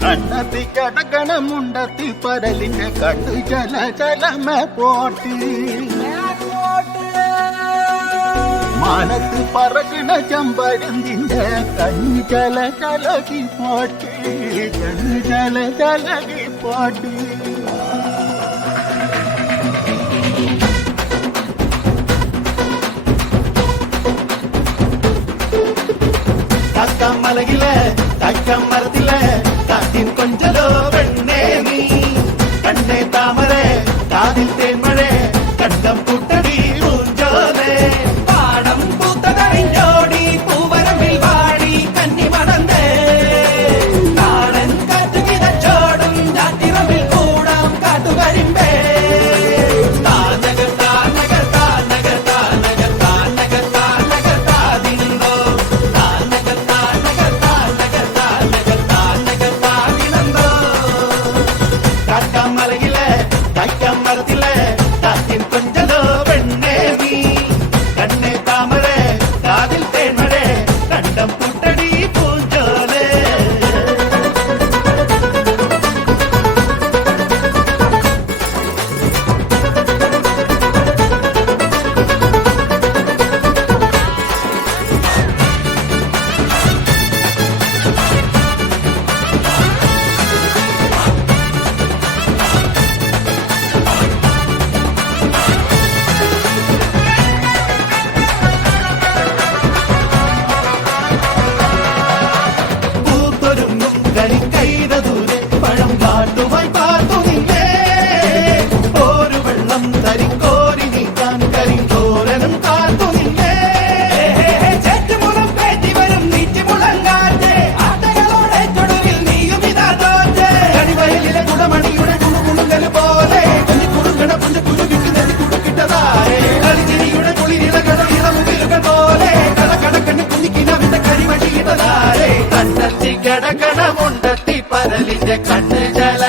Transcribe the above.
കണ്ണത്തി കടകണമുണ്ടത്തി പരലിന്റെ കണ്ണു ചല ചലമ പോട്ട് മാനത്ത് പറക്കണ ചമ്പരന്തിന്റെ കണ്ണു ചല ചലകി പോട്ട് കണ്ണു ചല ചലകി പോട്ട് മലകില തക്കം മരത്തില കാറ്റിൻ കൊഞ്ചലോ പെണ്ണേ നീ കണ്ണേ താമരേ കാതിൽ തേന്മഴേ കണ്ടം കൂട്ടടി പൂഞ്ചോലേ പാടം പൂത്തതറിഞ്ഞോടി പൂവരമ്പിൽ വാടി കന്നി മടന്തേ നാടൻ കാറ്റു കിതച്ചോടും ചാറ്റിറമ്പിൽ കൂടാം കാട്ടുകരിമ്പേ കടകണമുണ്ടത്തി പരലിന്റെ കണ്ണ് ജല